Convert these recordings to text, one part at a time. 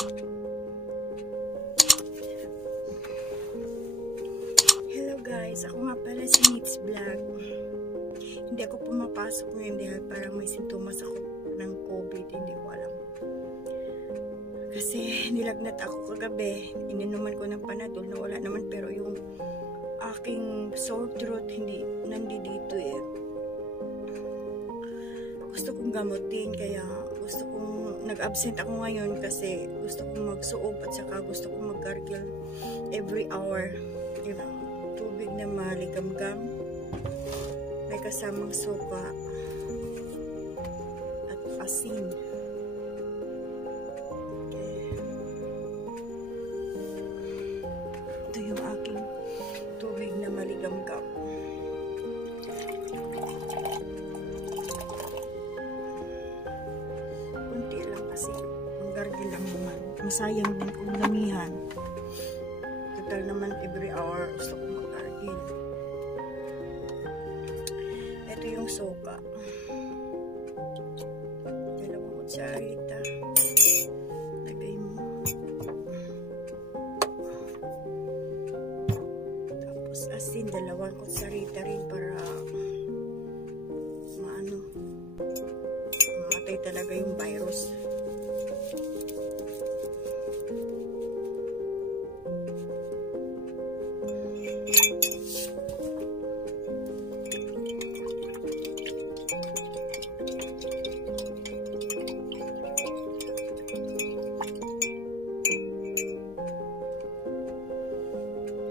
Hello guys, ako nga pala si Nits Vlog. Hindi ako pumapasok ngayon dahil parang may sintomas ako ng COVID, hindi ko alam. Kasi nilagnat ako kagabi, ininuman ko ng Panadol na wala naman, pero yung aking sore throat hindi nandito eh. Gusto kong gamutin, kaya gusto kong nag-absent ako ngayon kasi gusto kong magsuob at saka gusto kong mag-gargle every hour. Diba? Tubig na maligamgam, may kasamang sopa at asin. Ito yung aking tubig na maligamgam. Kunti lang kasi ang gargle lang naman. Masayang din kung lamihan. Total naman every hour gusto kong mag-gargle. Ito yung soka. Dalawang kutsarita. Lagay mo. Tapos asin, dalawang kutsarita rin para mamatay talaga yung virus.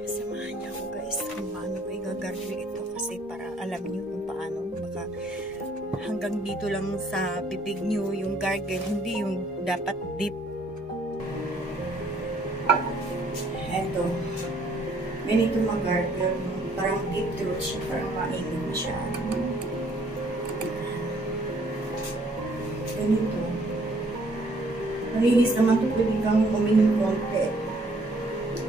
Samahan niyo ako guys kung paano ko i-gargle ito, kasi para alam niyo kung paano. Baka hanggang dito lang sa bibig niyo yung gargle, hindi yung dapat deep. Eto, ganito mag-gargle, parang deep throat siya, parang mainit siya. Ganito. Malinis naman ito, pwede kang uminom konti.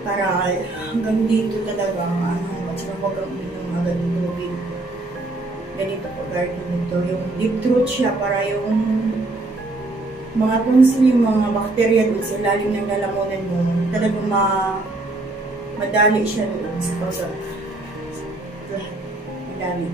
Para hanggang dito talaga, at saka huwag kang uminom agad ng tubig. Ganito po gargle nito. Yung deep throat siya, para yung mga tonsil, yung mga bakterya doon sa ilalim ng lalamunan mo, talagang madali siya doon sa kausap. Madali.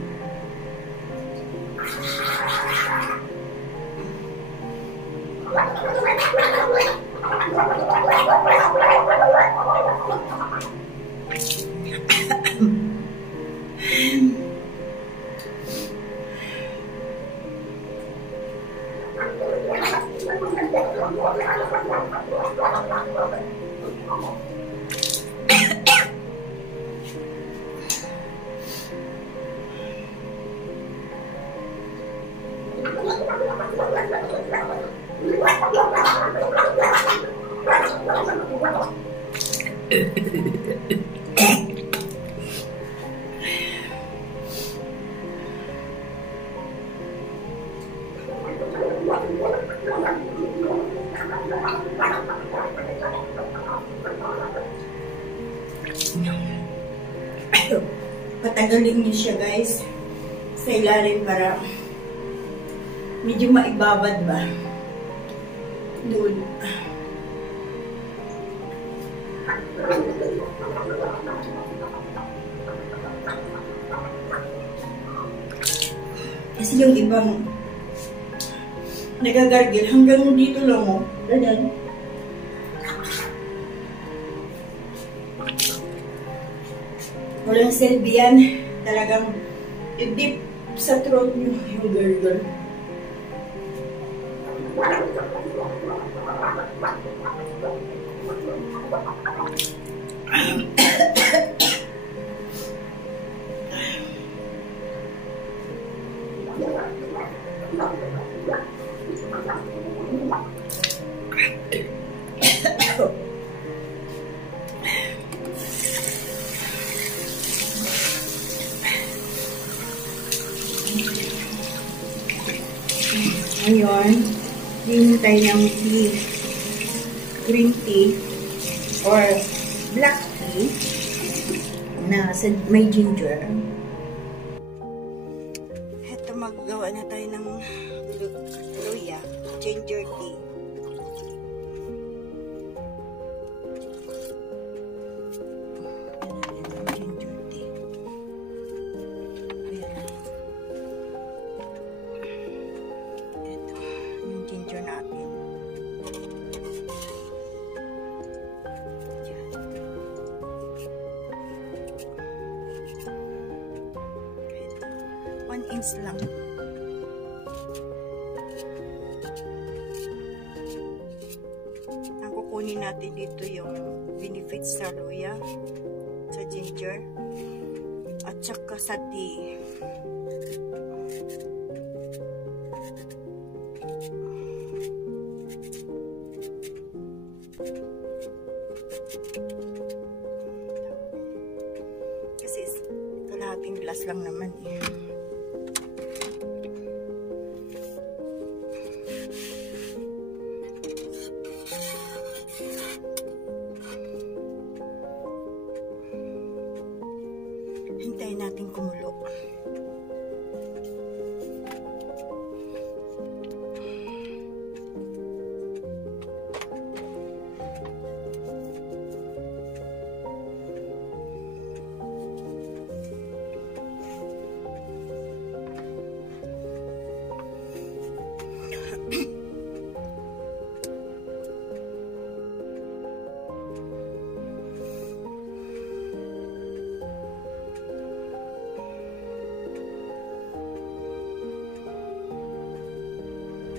Patagalin niyo siya guys sa ilalim para medyo maibabad ba doon. Kasi yung ibang nagagargil hanggang dito lang mo. Ganyan. Walang selfie yan. Talagang i-dip sa throat nyo yung gargle. Ngayon, hindi tayo ng tea, green tea, or black tea na may ginger. Ito, maggawa na tayo ng luya, ginger tea. seconds lang. Ang kukunin natin dito yung benefits sa luya, sa ginger, at saka sa tea. Kasi kalahating glass lang naman eh. Hintayin natin kumulo.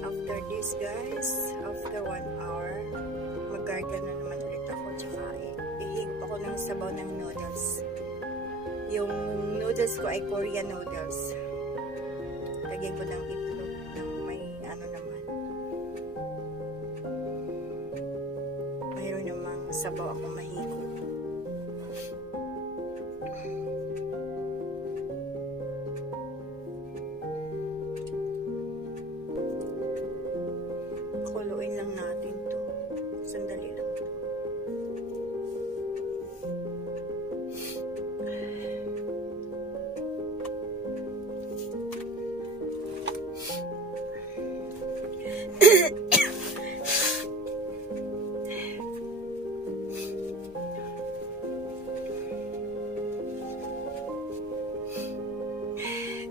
After this guys, after 1 hour, mag-gargle na naman ulit ako. Tsaka ihigop ako ng sabaw ng noodles. Yung noodles ko ay Korean noodles. Lagyan ko ng itlog ng may ano naman. Mayroon namang sabaw ako mahigop. Kuluin lang natin to. Sandali lang to.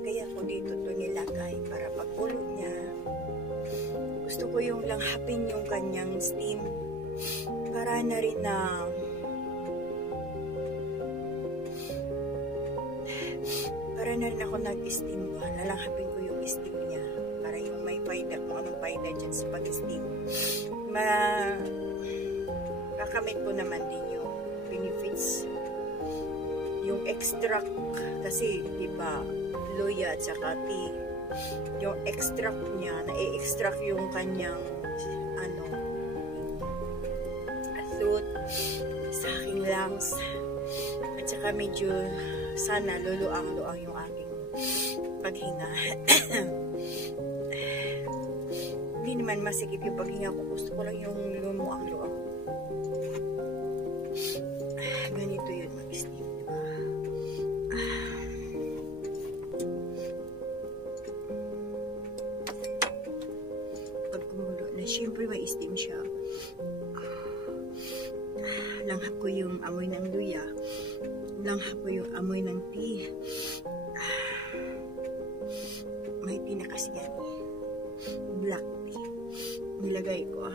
Kaya ko dito to nilagay para pagkulo niya. Gusto ko yung langhapin yung kanyang steam para na rin na ako nag-steam ba. Lalanghapin ko yung steam niya para yung may faida, kung anong faida dyan sa pag-steam. Kakamit ko naman din yung benefits, yung extract kasi diba luya at saka tea, yung extract niya, na-extract yung kanyang throat sa aking lungs, at saka medyo sana luluang-luang yung aking paghinga. Hindi naman masikip yung paghinga ko, gusto ko lang yung lumuang-luang. Ganito yun mag-steam, diba? Pag kumulo na, syempre may steam siya. Langhap ko yung amoy ng luya, langhap ko yung amoy ng tea. May tea na kasi yan, black tea nilagay ko.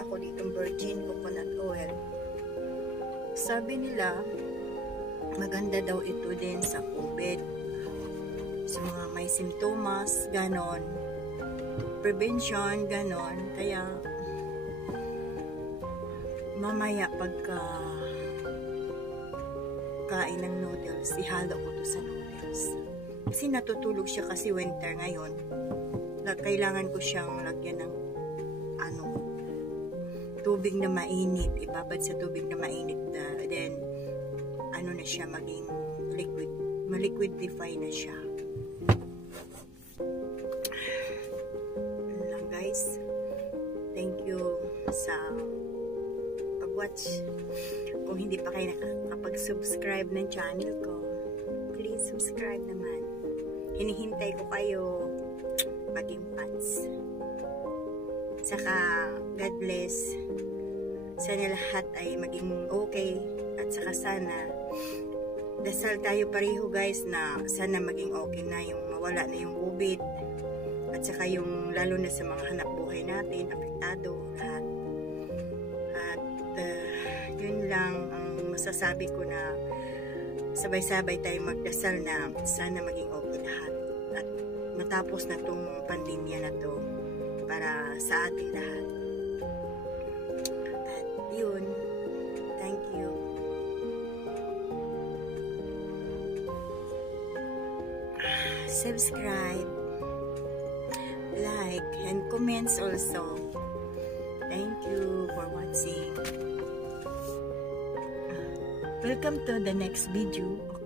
ako ditong virgin coconut oil. Sabi nila, maganda daw ito din sa COVID. Sa mga may simptomas, ganon. Prevention, ganon. Kaya, mamaya pagka kain ng noodles, ihalo ko to sa noodles. Kasi natutulog siya kasi winter ngayon. Kailangan ko siyang lagyan ng tubig na mainit. Ibabad sa tubig na mainit na. Then, na siya maging liquid. Maliquidify na siya. Ano lang guys. Thank you sa pag-watch. Kung hindi pa kayo nakapag-subscribe ng channel ko, please subscribe naman. Hinihintay ko kayo maging fans. Saka, God bless. Sana lahat ay maging okay. At saka sana, dasal tayo pareho guys na sana maging okay na yung mawala na yung COVID. At saka yung lalo na sa mga hanap buhay natin, apektado, lahat. At yun lang ang masasabi ko na sabay-sabay tayo magdasal na sana maging okay lahat. At matapos na tong pandemya na to para sa ating lahat. At yun, thank you. Subscribe, like, and comments also. Thank you for watching. Welcome to the next video.